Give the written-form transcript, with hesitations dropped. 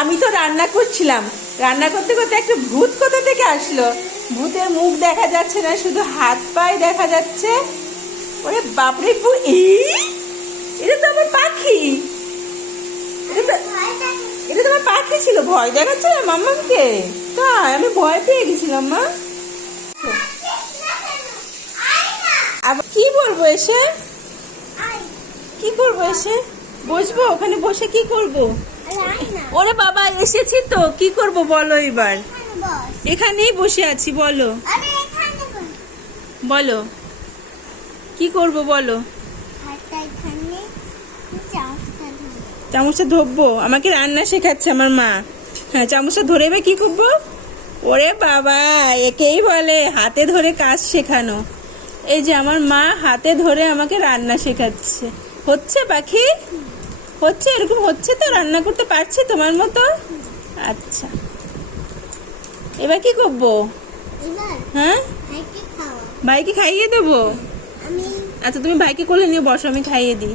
আমি তো রান্না করছিলাম, রান্না করতে করতে একটা ভূত কোথা থেকে আসলো। ভূতের মুখ দেখা যাচ্ছে না, শুধু হাত পায়ে দেখা যাচ্ছে। ওরে বাপরে, এটা তো আমার পাখি। এটা তো আমার পাখি ছিল, ভয় দেখাচ্ছে মাম্মাকে। তাই আমি ভয় পেয়ে গেছিলাম মা। আবার কি বলবো এসে, কি করবো এসে? বসবো ওখানে, বসে কি করবো? ওরে বাবা, এসেছি তো, কি করব বলো এবার? এখানেই বসে আছি, বলো বলো কি করব বলো। চামচটা ধরবো? আমাকে রান্না শেখাচ্ছে আমার মা। হ্যাঁ, চামচটা ধরে এবার কি করবো? ওরে বাবা, একেই বলে হাতে ধরে কাজ শেখানো। এই যে আমার মা হাতে ধরে আমাকে রান্না শেখাচ্ছে। হচ্ছে পাখি? হচ্ছে? এরকম হচ্ছে তো? রান্না করতে পারছি তোমার মতো? আচ্ছা, এবার কি করবো? হ্যাঁ, ভাইকে খাইয়ে দেবো। আচ্ছা, তুমি ভাইকে কোলে নিয়ে বসো, আমি খাইয়ে দিই।